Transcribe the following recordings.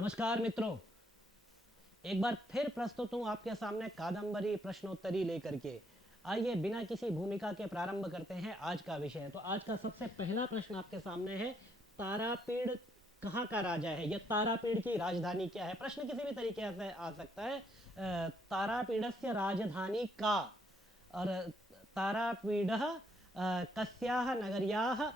नमस्कार मित्रों, एक बार फिर प्रस्तुत हूँ आपके सामने कादम्बरी प्रश्नोत्तरी लेकर के। आइए बिना किसी भूमिका के प्रारंभ करते हैं आज का विषय। तो आज का सबसे पहला प्रश्न आपके सामने है, तारापीड़ कहाँ का राजा है या तारापीड़ की राजधानी क्या है। प्रश्न किसी भी तरीके से आ सकता है। तारापीड़स्य राजधानी का और तारापीडः कस्याः नगर्याः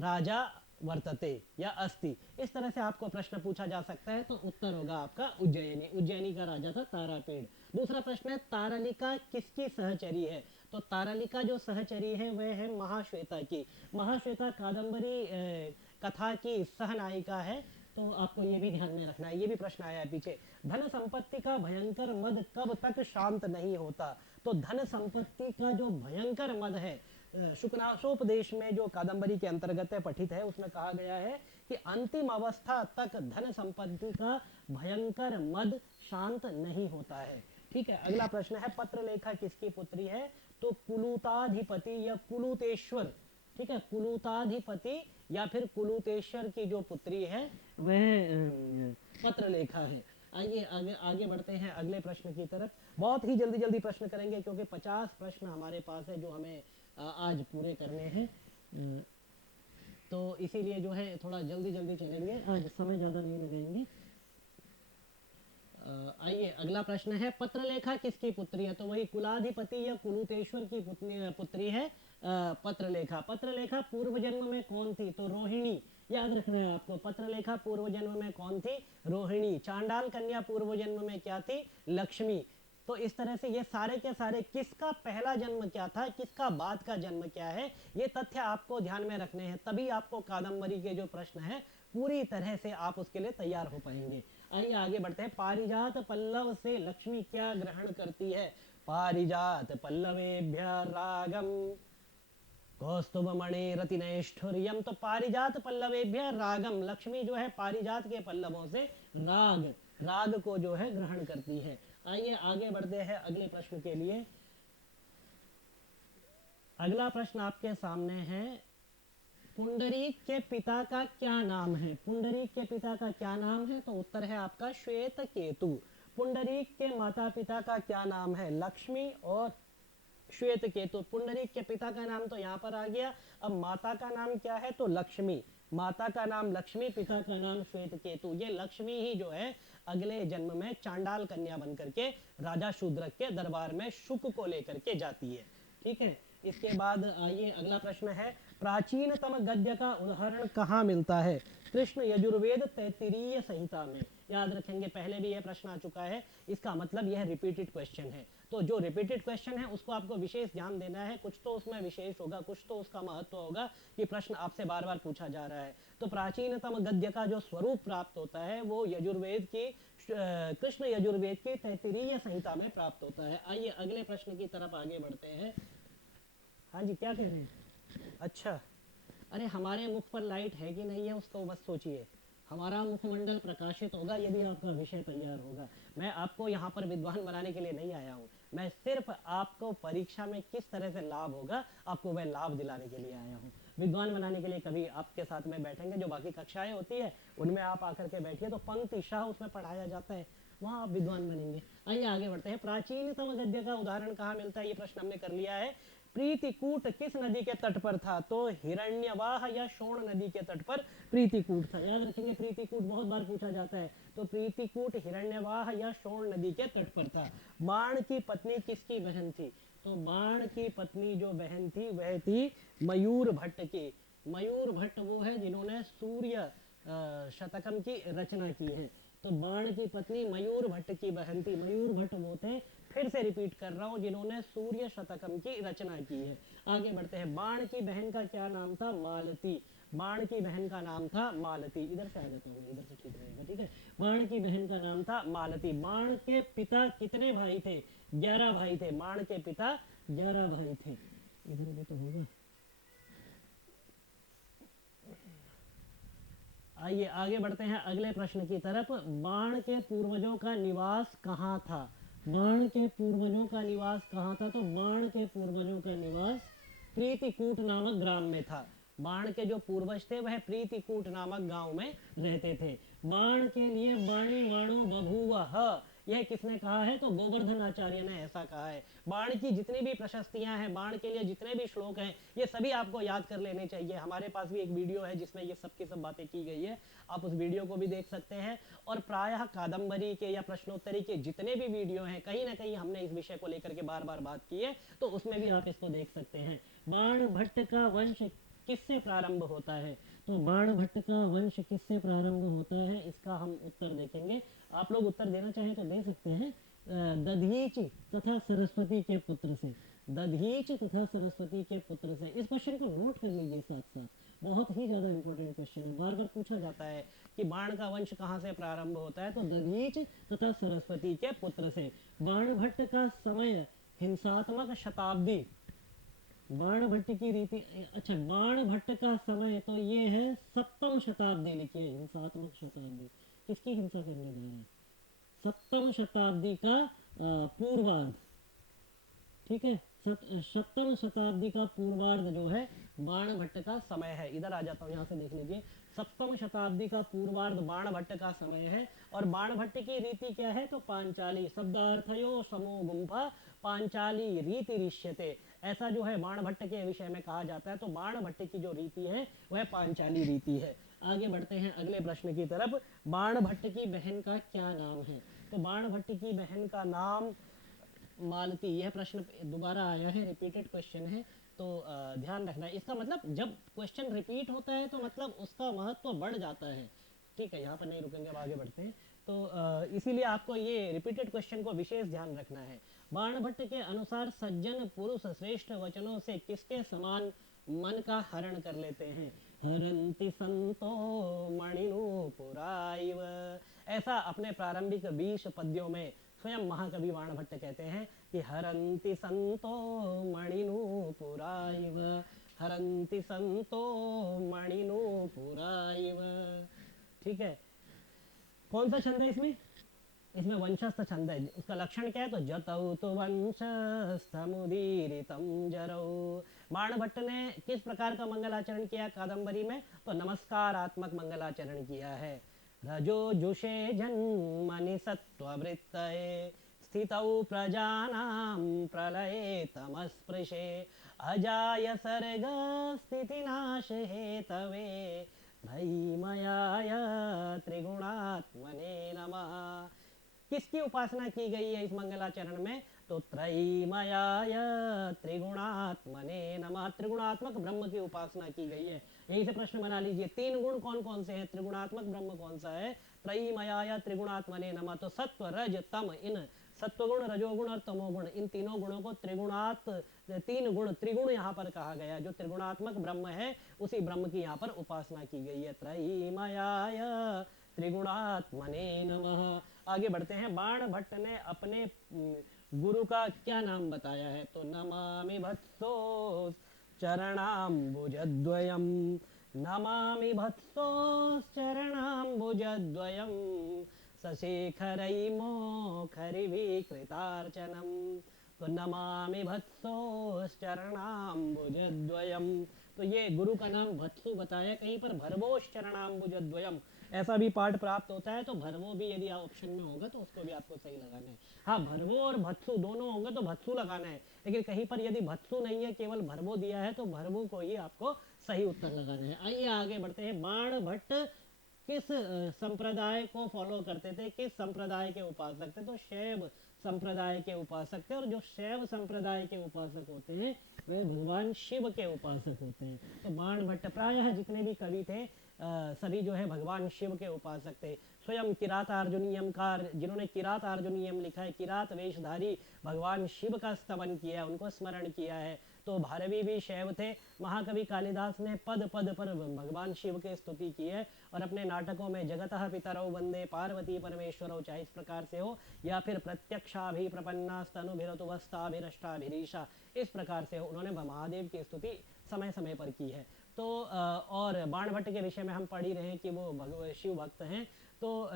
राजा वर्तते या अस्ति, इस तरह से आपको प्रश्न पूछा जा सकता है। तो उत्तर होगा आपका उज्जैनी। उज्जैनी का राजा था तारापेड़। दूसरा प्रश्न है, तारलिका किसकी सहचरी है। तो तारलिका जो सहचरी है वह है महाश्वेता की। महाश्वेता कादम्बरी कथा की सहनायिका है। तो आपको ये भी ध्यान में रखना है, ये भी प्रश्न आया है पीछे। धन संपत्ति का भयंकर मद कब तक शांत नहीं होता। तो धन संपत्ति का जो भयंकर मद है, शुक्राशोपदेश में जो कादंबरी के अंतर्गत है पठित है, उसमें कहा गया है कि अंतिम अवस्था तक धन संपत्ति का भयंकर मद शांत नहीं होता है। ठीक है, अगला प्रश्न है, पत्रलेखा किसकी पुत्री है। तो कुलूताधिपति या कुलूतेश्वर, ठीक है, कुलूताधिपति या फिर कुलूतेश्वर की जो पुत्री है वह पत्रलेखा है। आइए आगे आगे बढ़ते हैं अगले प्रश्न की तरफ। बहुत ही जल्दी जल्दी प्रश्न करेंगे क्योंकि 50 प्रश्न हमारे पास है जो हमें आज पूरे करने हैं। तो इसीलिए जो है थोड़ा जल्दी जल्दी चलेंगे, आज समय ज़्यादा नहीं लगाएंगे। आइए अगला प्रश्न है, पत्रलेखा किसकी पुत्री है। तो वही कुलाधिपति या कुलूतेश्वर की पुत्री है पत्रलेखा। पत्रलेखा पूर्व जन्म में कौन थी। तो रोहिणी, याद रखना है आपको। पत्रलेखा पूर्व जन्म में कौन थी, रोहिणी। चांडाल कन्या पूर्व जन्म में क्या थी, लक्ष्मी। तो इस तरह से ये सारे के सारे किसका पहला जन्म क्या था, किसका बाद का जन्म क्या है, ये तथ्य आपको ध्यान में रखने हैं। तभी आपको कादंबरी के जो प्रश्न है पूरी तरह से आप उसके लिए तैयार हो पाएंगे। आइए आगे बढ़ते हैं। पारिजात पल्लव से लक्ष्मी क्या ग्रहण करती है। पारिजात पल्लवेभ्य रागम कौस्तुभमणि रतिनैष्ठुर्यम। तो पारिजात पल्लवेभ्य रागम, लक्ष्मी जो है पारिजात के पल्लवों से राग राग को जो है ग्रहण करती है। आइए आगे बढ़ते हैं अगले प्रश्न के लिए। अगला प्रश्न आपके सामने है, पुंडरीक के पिता का क्या नाम है। पुंडरीक के पिता का क्या नाम है। तो उत्तर है आपका श्वेत केतु। पुंडरीक के माता पिता का क्या नाम है, लक्ष्मी और श्वेत केतु। पुंडरीक के पिता का नाम तो यहाँ पर आ गया। अब माता का नाम क्या है, तो लक्ष्मी। माता का नाम लक्ष्मी, पिता का नाम श्वेत केतु। ये लक्ष्मी ही जो है अगले जन्म में चांडाल कन्या बन करके राजा शूद्रक के दरबार में शुक को लेकर के जाती है। ठीक है, इसके बाद आइए अगला प्रश्न है, प्राचीनतम गद्य का उदाहरण कहाँ मिलता है। कृष्ण यजुर्वेद तैत्तिरीय संहिता में। याद रखेंगे, पहले भी यह प्रश्न आ चुका है, इसका मतलब यह रिपीटेड क्वेश्चन है। तो जो रिपीटेड क्वेश्चन है उसको आपको विशेष ध्यान देना है। कुछ तो उसमें विशेष होगा, कुछ तो उसका महत्व होगा कि प्रश्न आपसे बार बार पूछा जा रहा है। तो प्राचीनतम गद्य का जो स्वरूप प्राप्त होता है वो यजुर्वेद की कृष्ण यजुर्वेद की तैत्तिरीय संहिता में प्राप्त होता है। आइए अगले प्रश्न की तरफ आगे बढ़ते हैं। हाँ जी, क्या कह रहे हैं। अच्छा, अरे हमारे मुख पर लाइट है कि नहीं है उसको बस सोचिए। हमारा मुखमंडल प्रकाशित होगा यदि आपका विषय तैयार होगा। मैं आपको यहाँ पर विद्वान बनाने के लिए नहीं आया हूँ, मैं सिर्फ आपको परीक्षा में किस तरह से लाभ होगा आपको वह लाभ दिलाने के लिए आया हूँ। विद्वान बनाने के लिए कभी आपके साथ में बैठेंगे, जो बाकी कक्षाएं होती है उनमें आप आकर के बैठिए, तो पंक्ति शाह उसमें पढ़ाया जाता है, वहाँ आप विद्वान बनेंगे। आइए आगे बढ़ते हैं। प्राचीनतम गद्य का उदाहरण कहाँ मिलता है, ये प्रश्न हमने कर लिया है। प्रीतिकूट किस नदी के तट पर था। तो हिरण्यवाह या शोण नदी के तट पर प्रीतिकूट था। याद रखेंगे, प्रीतिकूट बहुत बार पूछा जाता है। तो प्रीतिकूट हिरण्यवाह या शोण नदी के तट पर था। बाण की पत्नी किसकी बहन थी। तो बाण की पत्नी जो बहन थी वह थी मयूर भट्ट की। मयूर भट्ट वो है जिन्होंने सूर्य शतकम की रचना की है। तो बाण की पत्नी मयूर भट्ट की बहन थी। मयूर भट्ट वो थे, फिर से रिपीट कर रहा हूँ, जिन्होंने सूर्य शतकम की रचना की है। आगे बढ़ते हैं। बाण की बहन का क्या नाम था, मालती। बाण की बहन का नाम था मालती। इधर से आ जाता हूँ, इधर से ठीक रहेगा, ठीक है। बाण की बहन का नाम था मालती। बाण के पिता कितने भाई थे, 11 भाई थे। बाण के पिता 11 भाई थे। इधर भी तो होगा। आइए आगे बढ़ते हैं अगले प्रश्न की तरफ। बाण के पूर्वजों का निवास कहाँ था। बाण के पूर्वजों का निवास कहाँ था। तो बाण के पूर्वजों का निवास प्रीतिकूट नामक ग्राम में था। बाण के जो पूर्वज थे वह प्रीतिकूट नामक गांव में रहते थे। बाण के लिए बाणी वाणो बभूव, यह किसने कहा है? तो गोवर्धन आचार्य ने ऐसा कहा है। बाण की जितनी भी प्रशस्तियां हैं, बाण के लिए जितने भी श्लोक हैं, ये सभी आपको याद कर लेने चाहिए। हमारे पास भी एक वीडियो है जिसमें ये सब की सब बातें की गई है, आप उस वीडियो को भी देख सकते हैं। और प्रायः कादंबरी के या प्रश्नोत्तरी के जितने भी वीडियो हैं, कहीं ना कहीं हमने इस विषय को लेकर के बार बार बात की है, तो उसमें भी आप इसको देख सकते हैं। बाण भट्ट का वंश किससे प्रारंभ होता है? तो बाण भट्ट का वंश किससे प्रारंभ होता है, इसका हम उत्तर देखेंगे। आप लोग उत्तर देना चाहें तो दे सकते हैं। दधीच तथा सरस्वती के पुत्र से, दधीच तथा सरस्वती के पुत्र से। इस क्वेश्चन को नोट कर लीजिए साथ साथ, बहुत ही ज़्यादा इंपॉर्टेंट क्वेश्चन है, बार बार पूछा जाता है कि बाण का वंश कहाँ से प्रारंभ होता है, तो दधीच तथा सरस्वती के पुत्र से। बाण भट्ट का समय हिंसात्मक शताब्दी, बाण भट्ट की रीति, अच्छा बाण भट्ट का समय तो ये है 7वीं शताब्दी लिखिए, हिंसात्मक शताब्दी, किसकी हिंसा करने जा रहा है? 7वीं शताब्दी का पूर्वार्ध, ठीक है, 7वीं शताब्दी का पूर्वार्ध जो है बाण भट्ट का समय है। इधर आ जाता हूँ, यहाँ से देख लीजिए, 7वीं शताब्दी का पूर्वार्ध बाण भट्ट का समय है। और बाण भट्ट की रीति क्या है? तो पांचाली, शब्दार्थयो समो गुंफा पांचाली रीति ऋष्यते, ऐसा जो है बाण भट्ट के विषय में कहा जाता है। तो बाण भट्ट की जो रीति है वह पांचाली रीति है। आगे बढ़ते हैं अगले प्रश्न की तरफ। बाण भट्ट की बहन का क्या नाम है? तो बाण भट्ट की बहन का नाम मालती। यह प्रश्न दोबारा आया है, रिपीटेड क्वेश्चन है, तो ध्यान रखना है। इसका मतलब जब क्वेश्चन रिपीट होता है तो मतलब उसका महत्व बढ़ जाता है। ठीक है, यहाँ पर नहीं रुकेंगे, अब आगे बढ़ते हैं। तो इसीलिए आपको ये रिपीटेड क्वेश्चन को विशेष ध्यान रखना है। बाण भट्ट के अनुसार सज्जन पुरुष श्रेष्ठ वचनों से किसके समान मन का हरण कर लेते हैं? हरंति संतो मणिनूपुराइव, ऐसा अपने प्रारंभिक 20 पद्यों में स्वयं महाकवि बाण भट्ट कहते हैं कि हरंति संतो मणिनूपुराइव, हरंति संतो मणिनूपुराइव। ठीक है, कौन सा छंद है इसमें? इसमें वंशस्थ छंद है। उसका लक्षण क्या है? तो जतौ तो वंशस्थमुदीरितं जरौ। बाण भट्ट ने किस प्रकार का मंगलाचरण किया कादंबरी में? तो नमस्कारात्मक मंगलाचरण किया है। रजो जुषे जन्मनि सत्त्ववृत्तये स्थितौ प्रजानां प्रलये तमस्पृशे अजाय सर्ग स्थितिनाश हेतवे भैमयाय त्रिगुणात्मने नमः। किसकी उपासना की गई है इस मंगलाचरण में? तो त्रयीमयाय त्रिगुणात्मने नमः, त्रिगुणात्मक ब्रह्म की उपासना की गई है। यही से प्रश्न बना लीजिए, 3 गुण कौन कौन से हैं? त्रिगुणात्मक ब्रह्म कौन सा है? त्रयीमयाय त्रिगुणात्मने नमः। तो सत्व रज तम, इन सत्वगुण रजोगुण और तमोगुण, इन तीनों गुणों को त्रिगुणात, 3 गुण त्रिगुण यहाँ पर कहा गया। जो त्रिगुणात्मक ब्रह्म है उसी ब्रह्म की यहाँ पर उपासना की गई है। त्रयीमयाय त्रिगुणात्मने नमः। आगे बढ़ते हैं। बाण भट्ट ने अपने गुरु का क्या नाम बताया है? तो नमामि भत्सो चरणाम्बुजद्वयम्, नमामि भत्सो चरणाम्बुजद्वयम् सशेखरैमोखरिविकृतार्चनम्। तो नमामि भत्सो चरणाम्बुजद्वयम्, तो ये गुरु का नाम भत्सु बताया। कहीं पर भरवोश चरणाम्बुजद्वयम् ऐसा भी पाठ प्राप्त होता है, तो भरवो भी यदि ऑप्शन में होगा तो उसको भी आपको सही लगाना है। हाँ, भरवो और भत्सु दोनों होंगे तो भत्सु लगाना है, लेकिन कहीं पर यदि भत्सु नहीं है, केवल भरवो दिया है, तो भरवो को ही आपको सही उत्तर लगाना है। आइए आगे बढ़ते हैं। बाण भट्ट किस संप्रदाय को फॉलो करते थे, किस संप्रदाय के उपासक थे? तो शैव संप्रदाय के उपासक थे। और जो शैव संप्रदाय के उपासक होते हैं वे भगवान शिव के उपासक होते हैं। तो बाण भट्ट प्रायः जितने भी कवि थे सभी जो है भगवान शिव के उपासक थे। स्वयं किरातार्जुनीयमकार, जिन्होंने किरातार्जुनीयम लिखा है, किरात वेशधारी भगवान शिव का स्तवन किया है, उनको स्मरण किया है। तो भारवी भी शैव थे। महाकवि कालिदास ने पद पद पर भगवान शिव के स्तुति की है और अपने नाटकों में जगतः पितरौ वंदे पार्वती परमेश्वरौ, चाहे इस प्रकार से हो या फिर प्रत्यक्षाभिप्रपन्नास्तनुभीरतुवस्ताभिरष्टाभिरीशा, इस प्रकार से उन्होंने महादेव की स्तुति समय समय पर की है। तो और बाण भट्ट के विषय में हम पढ़ ही रहे हैं कि वो शिव भक्त हैं। तो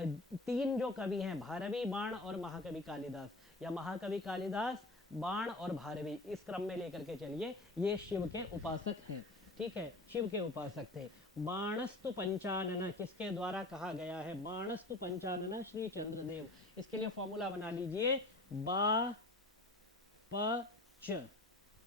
3 जो कवि हैं, भारवी, बाण और महाकवि कालिदास, या महाकवि कालिदास, बाण और भारवी, इस क्रम में लेकर के चलिए, ये शिव के उपासक हैं। ठीक है, शिव के उपासक थे। बाणस्तु पंचानन किसके द्वारा कहा गया है? बाणस्तु पंचानन श्री चंद्रदेव। इसके लिए फॉर्मूला बना लीजिए, बा प च,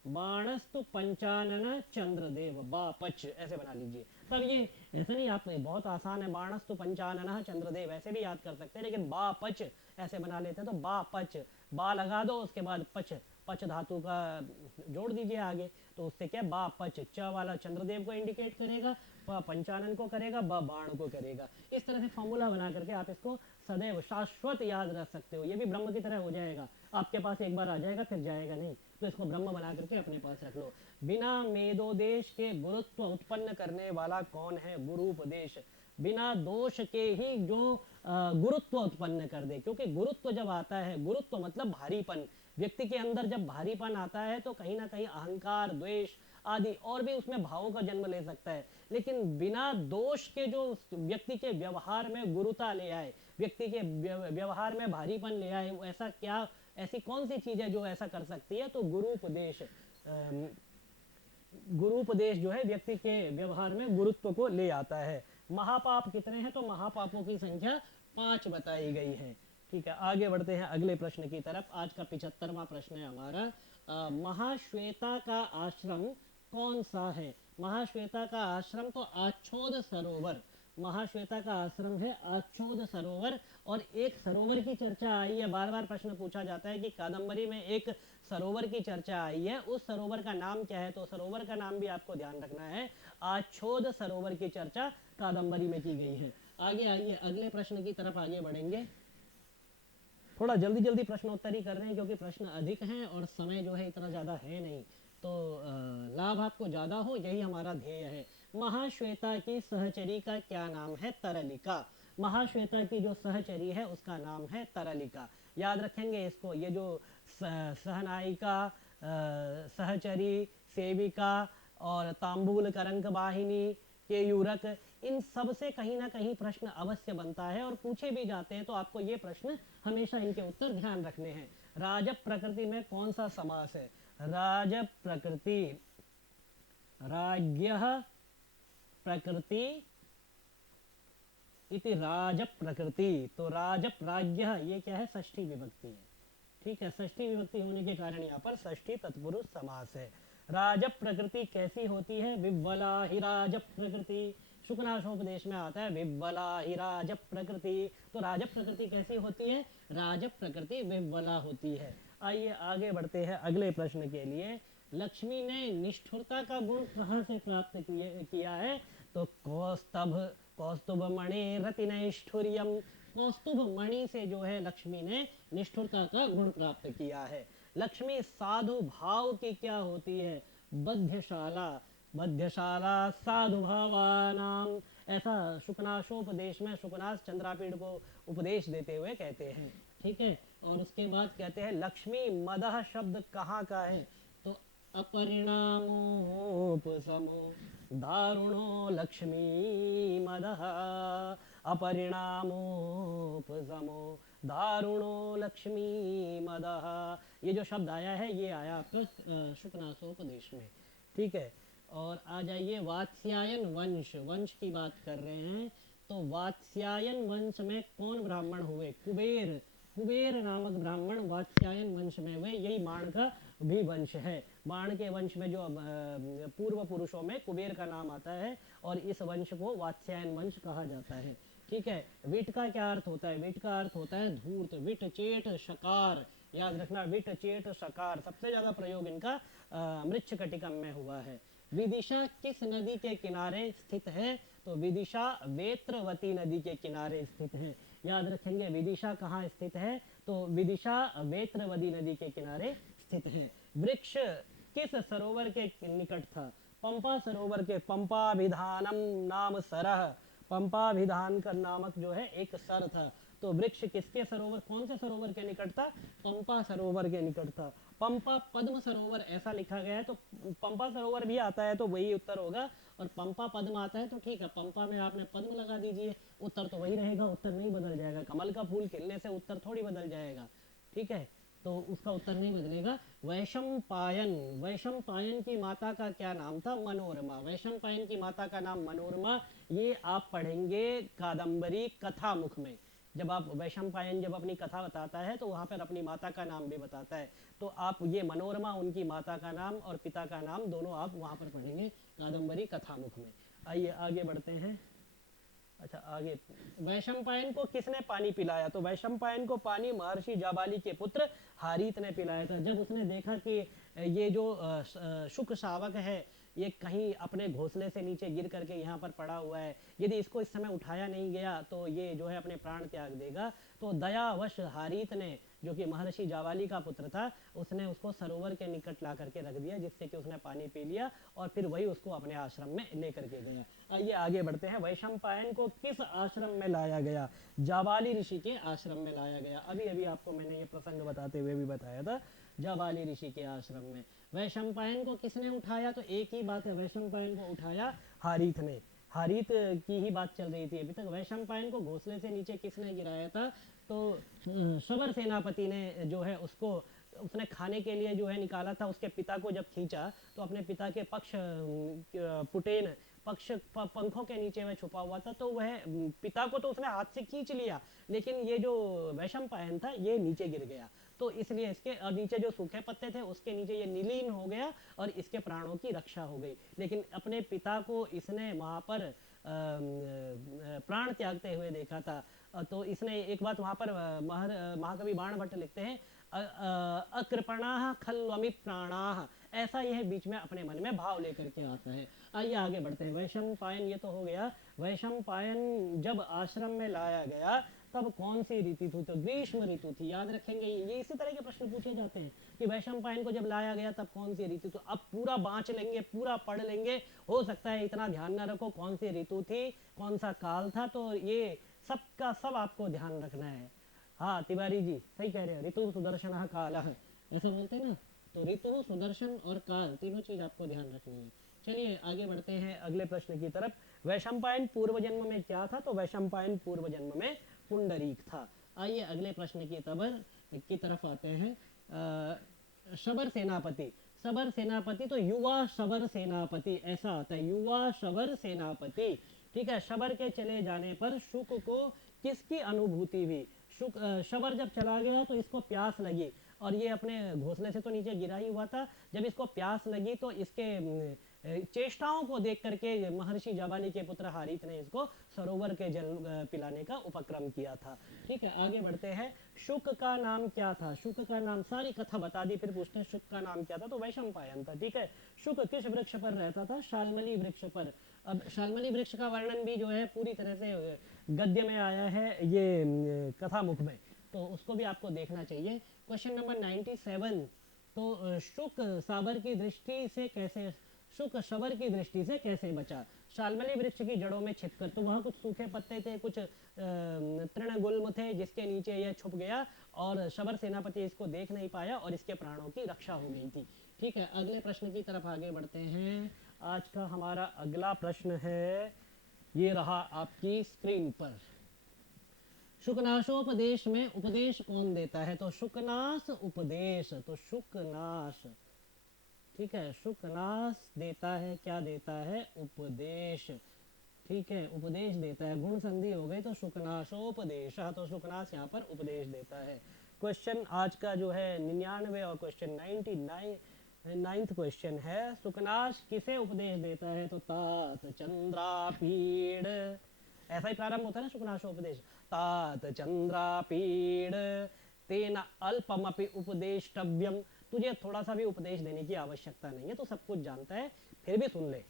बाणस्तु पंचानन चंद्रदेव, बापच, ऐसे बना लीजिए। तब ये ऐसे नहीं, आप बहुत आसान है, बाणस्तु पंचानन चंद्रदेव ऐसे भी याद कर सकते हैं, लेकिन बापच ऐसे बना लेते हैं। तो बापच, बा लगा दो, उसके बाद पच, पच धातु का जोड़ दीजिए आगे, तो उससे क्या, बापच, च वाला चंद्रदेव को इंडिकेट करेगा, प पंचानन को करेगा, ब बाण को करेगा। इस तरह से फॉर्मूला बना करके आप इसको सदैव शाश्वत याद रख सकते हो। ये भी ब्रह्म की तरह हो जाएगा, आपके पास एक बार आ जाएगा फिर जाएगा नहीं, तो इसको ब्रह्म बना करके अपने पास रख लो। बिना मेदोदेश के गुरुत्व उत्पन्न करने वाला कौन है? गुरुपदेश। बिना दोष के ही जो गुरुत्व उत्पन्न कर दे, क्योंकि गुरुत्व जब आता है, गुरुत्व मतलब भारीपन, व्यक्ति के अंदर जब भारीपन आता है तो कहीं ना कहीं अहंकार, द्वेष आदि और भी उसमें भावों का जन्म ले सकता है। लेकिन बिना दोष के जो व्यक्ति के व्यवहार में गुरुता ले आए, व्यक्ति के व्यवहार में भारीपन ले आए, ऐसा क्या, ऐसी कौन सी चीज है जो ऐसा कर सकती है? तो गुरुपदेश। गुरुपदेश जो है व्यक्ति के व्यवहार में गुरुत्व को ले आता है। महापाप कितने हैं? तो महापापों की संख्या 5 बताई गई है। ठीक है, आगे बढ़ते हैं अगले प्रश्न की तरफ। आज का 75वां प्रश्न है हमारा, महाश्वेता का आश्रम कौन सा है? महाश्वेता का आश्रम तो आच्छोद सरोवर, महाश्वेता का आश्रम है आच्छोद सरोवर। और एक सरोवर की चर्चा आई है, बार बार प्रश्न पूछा जाता है कि कादंबरी में एक सरोवर की चर्चा आई है, उस सरोवर का नाम क्या है? तो सरोवर का नाम भी आपको ध्यान रखना है, आच्छोद सरोवर की चर्चा कादंबरी में की गई है। आगे आइए अगले प्रश्न की तरफ आगे बढ़ेंगे। थोड़ा जल्दी जल्दी प्रश्नोत्तरी कर रहे हैं क्योंकि प्रश्न अधिक हैं और समय जो है इतना ज़्यादा है नहीं, तो लाभ आपको ज़्यादा हो, यही हमारा ध्येय है। महाश्वेता की सहचरी का क्या नाम है? तरलिका। महाश्वेता की जो सहचरी है उसका नाम है तरलिका। याद रखेंगे इसको। ये जो सहनायिका, सहचरी, सेविका और तांबूल करंक वाहिनी, केयूरक, इन सब से कहीं ना कहीं प्रश्न अवश्य बनता है और पूछे भी जाते हैं, तो आपको ये प्रश्न हमेशा इनके उत्तर ध्यान रखने हैं। राजप प्रकृति में कौन सा समास है? राजप प्रकृति, राज्ञः प्रकृति इति राजप प्रकृति। तो राजप, राज्ञः, ये क्या है? षष्ठी विभक्ति है। ठीक है, षष्ठी विभक्ति होने के कारण यहाँ पर षष्ठी तत्पुरुष समास है। राजप प्रकृति कैसी होती है? विव्वला ही राजप प्रकृति। शुकनाशोपदेश में आता है विव्वला ही राजप प्रकृति। तो राजप प्रकृति कैसी होती है? राजप प्रकृति विव्वला होती है। आइए आगे बढ़ते हैं अगले प्रश्न के लिए। लक्ष्मी ने निष्ठुरता का गुण कहाँ से प्राप्त किया है? तो कौस्तुभ मणि रति नैष्ठुर्यम। कौस्तुभ मणि से जो है लक्ष्मी ने निष्ठुरता का गुण प्राप्त किया है। लक्ष्मी साधु भाव की क्या होती है? बध्यशाला, बध्यशाला साधु भावानाम, ऐसा शुकनाशोपदेश में शुकनाश चंद्रापीड़ को उपदेश देते हुए कहते हैं। ठीक है, और उसके बाद कहते हैं लक्ष्मी मदह शब्द कहाँ का है? तो अपरिणामोपशमो दारुणो लक्ष्मी मदः, अपरिणामोपशमो दारुणो लक्ष्मी मदः। ये जो शब्द आया है ये आया आपका शुकनाशोपदेश में। ठीक है, और आ जाइए वात्स्यायन वंश। वंश की बात कर रहे हैं, तो वात्स्यायन वंश में कौन ब्राह्मण हुए? कुबेर। कुबेर नामक ब्राह्मण वात्स्यायन वंश में हुए। यही बाण का भी वंश है। बाण के वंश में जो पूर्व पुरुषों में कुबेर का नाम आता है और इस वंश को वात्स्यायन वंश कहा जाता है। ठीक है, विट का क्या अर्थ होता है? विट का अर्थ होता है धूर्त। विट चेट शकार, याद रखना, विट चेट शकार। सबसे ज्यादा प्रयोग इनका मृच्छकटिकम में हुआ है। विदिशा किस नदी के किनारे स्थित है? तो विदिशा वेत्रवती नदी के किनारे स्थित है। याद रखेंगे विदिशा कहाँ स्थित है? तो विदिशा वेत्रवती नदी के किनारे स्थित है। वृक्ष किस सरोवर के निकट था? पंपा सरोवर के। पंपाभिधानम नाम सरह, पंपाभिधान का नामक जो है एक सर था। तो वृक्ष किसके सरोवर, कौन से सरोवर के निकट था? पंपा सरोवर के निकट था। पंपा पद्म सरोवर ऐसा लिखा गया है, तो पंपा सरोवर भी आता है तो वही उत्तर होगा, और पंपा पद्म आता है तो ठीक है, पंपा में आपने पद्म लगा दीजिए, उत्तर तो वही रहेगा, उत्तर नहीं बदल जाएगा। कमल का फूल खिलने से उत्तर थोड़ी बदल जाएगा। ठीक है, तो उसका उत्तर नहीं बदलेगा। वैशंपायन, वैशंपायन की माता का क्या नाम था? मनोरमा। वैशंपायन की माता का नाम मनोरमा, ये आप पढ़ेंगे कादंबरी कथामुख में। जब आप वैशंपायन जब अपनी कथा बताता है तो वहाँ पर अपनी माता का नाम भी बताता है। तो आप ये मनोरमा, उनकी माता का नाम और पिता का नाम दोनों आप वहाँ पर पढ़ेंगे कादंबरी कथामुख में। आइए आगे बढ़ते हैं। अच्छा आगे, वैशंपायन को किसने पानी पिलाया? तो वैशंपायन को पानी महर्षि जाबाली के पुत्र हारीत ने पिलाया था। जब उसने देखा कि ये जो शुक शावक है ये कहीं अपने घोंसले से नीचे गिर करके यहाँ पर पड़ा हुआ है, यदि इसको इस समय उठाया नहीं गया तो ये जो है अपने प्राण त्याग देगा। तो दयावश हारीत ने, जो कि महर्षि जाबाली का पुत्र था, उसने उसको सरोवर के निकट ला करके रख दिया, जिससे कि उसने पानी पी लिया और फिर वही उसको अपने आश्रम में लेकर के गया। आइए आगे बढ़ते हैं। वैशंपायन को किस आश्रम में लाया गया? जाबाली ऋषि के आश्रम में लाया गया। अभी अभी आपको मैंने ये प्रसंग बताते हुए भी बताया था, जाबाली ऋषि के आश्रम में। वैशंपायन को किसने उठाया? तो एक ही बात है, वैशंपायन को उठाया हारीत ने। हारीत की ही बात चल रही थी अभी तक। वैशंपायन को घोंसले से नीचे किसने गिराया था? तो शबर सेनापति ने जो है उसको, उसने खाने के लिए जो है निकाला था। उसके पिता को जब खींचा तो अपने पिता के पक्ष पुटेन पक्ष पंखों के नीचे वह छुपा हुआ था, तो वह पिता को तो उसने हाथ से खींच लिया, लेकिन ये जो वैशंपायन था ये नीचे गिर गया। तो इसलिए इसके और नीचे जो सूखे पत्ते थे उसके नीचे ये नीलीन हो गया और इसके प्राणों की रक्षा हो गई। लेकिन अपने पिता को इसने वहाँ पर प्राण त्यागते हुए देखा था। तो इसने एक बात वहाँ पर महाकवि बाण भट्ट लिखते हैं, अकृपणाः खल्वमि प्राणाः, ऐसा यह बीच में अपने मन में भाव लेकर के आता है। आइए आगे बढ़ते हैं। वैशंपायन ये तो हो गया। वैशंपायन जब आश्रम में लाया गया तब कौन सी ऋतु थी? तो ग्रीष्म ऋतु थी। याद रखेंगे, ये इसी तरह के प्रश्न पूछे जाते हैं कि वैशंपायन को जब लाया गया तब कौन सी ऋतु। तो अब पूरा बाँच लेंगे, पूरा पढ़ लेंगे। हो सकता है इतना ध्यान न रखो कौन सी ऋतु थी, कौन सा काल था, तो ये सबका सब आपको ध्यान रखना है। हाँ तिवारी जी सही कह रहे हो, ऋतु सुदर्शन काल ऐसा बोलते हैं ना। तो ऋतु, सुदर्शन और काल, तीनों चीज आपको ध्यान रखनी है। चलिए आगे बढ़ते हैं अगले प्रश्न की तरफ। वैशंपायन पूर्व जन्म में क्या था? तो वैशंपायन पूर्व जन्म में पुंडरीक था। आइए अगले प्रश्न की तरफ आते हैं। शबर सेनापति, शबर सेनापति तो युवा शबर सेनापति ऐसा आता है, युवा शबर सेनापति। ठीक है, शबर के चले जाने पर शुक को किसकी अनुभूति हुई? शबर जब चला गया तो इसको प्यास लगी और ये अपने घोंसले से तो नीचे गिरा ही हुआ था। जब इसको प्यास लगी तो इसके चेष्टाओं को देख करके महर्षि जाबाली के पुत्र हारीत ने इसको सरोवर के जल पिलाने का उपक्रम किया था। ठीक है आगे बढ़ते हैं। शुक का नाम क्या था? शुक का नाम, सारी कथा बता दी, फिर पूछते हैं शुक का नाम क्या था? तो वैशंपायन था। ठीक है, शुक किस वृक्ष पर रहता था? शाल्मली वृक्ष पर। अब शाल्मली वृक्ष का वर्णन भी जो है पूरी तरह से गद्य में आया है ये कथामुख में, तो उसको भी आपको देखना चाहिए। क्वेश्चन नंबर 97, तो शुक साबर की दृष्टि से कैसे, शुक शबर की दृष्टि से कैसे बचा? शाल्मली वृक्ष की जड़ों में छिपकर, तो वहाँ कुछ सूखे पत्ते थे, कुछ तृणगुल्म थे जिसके नीचे यह छुप गया और शबर सेनापति इसको देख नहीं पाया और इसके प्राणों की रक्षा हो गई थी। ठीक है, अगले प्रश्न की तरफ आगे बढ़ते हैं। आज का हमारा अगला प्रश्न है, ये रहा आपकी स्क्रीन पर। शुकनाशोपदेश में उपदेश कौन देता है? तो शुकनाश उपदेश, तो शुकनाश, ठीक है, शुकनाश देता है, क्या देता है? उपदेश। ठीक है, उपदेश देता है, गुण संधि हो गई तो शुकनाशोपदेश, तो शुकनाश यहाँ पर उपदेश देता है। क्वेश्चन आज का जो है 99 और क्वेश्चन 99th क्वेश्चन है, शुकनाश किसे उपदेश देता है? तो तात चंद्रापीड़, ऐसा ही प्रारंभ होता है ना शुकनाशोपदेश, तात चंद्रापीड़ तेना अल्पमपि उपदेष्टव्यम, तुझे थोड़ा सा भी उपदेश देने की आवश्यकता नहीं है, तो सब कुछ जानता है फिर भी सुन ले,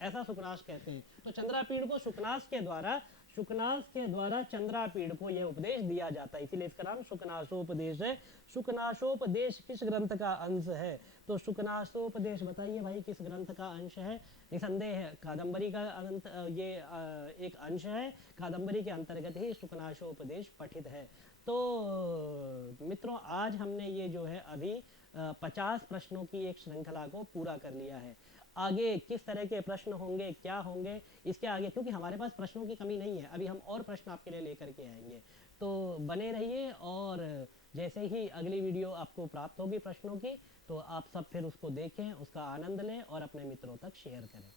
ऐसा शुकनाश कहते हैं। तो चंद्रापीड़ को शुकनाश के द्वारा चंद्रापीड़ को यह उपदेश दिया जाता है, इसीलिए इसका नाम शुकनाशोपदेश है। शुकनाशोपदेश किस ग्रंथ का अंश है? तो शुकनाशोपदेश बताइए भाई किस ग्रंथ का अंश है? निसंदेह है कादंबरी का ये एक अंश है, कादंबरी के अंतर्गत ही शुकनाशोपदेश पठित है। तो मित्रों आज हमने ये जो है अभी 50 प्रश्नों की एक श्रृंखला को पूरा कर लिया है। आगे किस तरह के प्रश्न होंगे, क्या होंगे इसके आगे, क्योंकि हमारे पास प्रश्नों की कमी नहीं है, अभी हम और प्रश्न आपके लिए लेकर के आएंगे। तो बने रहिए, और जैसे ही अगली वीडियो आपको प्राप्त होगी प्रश्नों की, तो आप सब फिर उसको देखें, उसका आनंद लें और अपने मित्रों तक शेयर करें।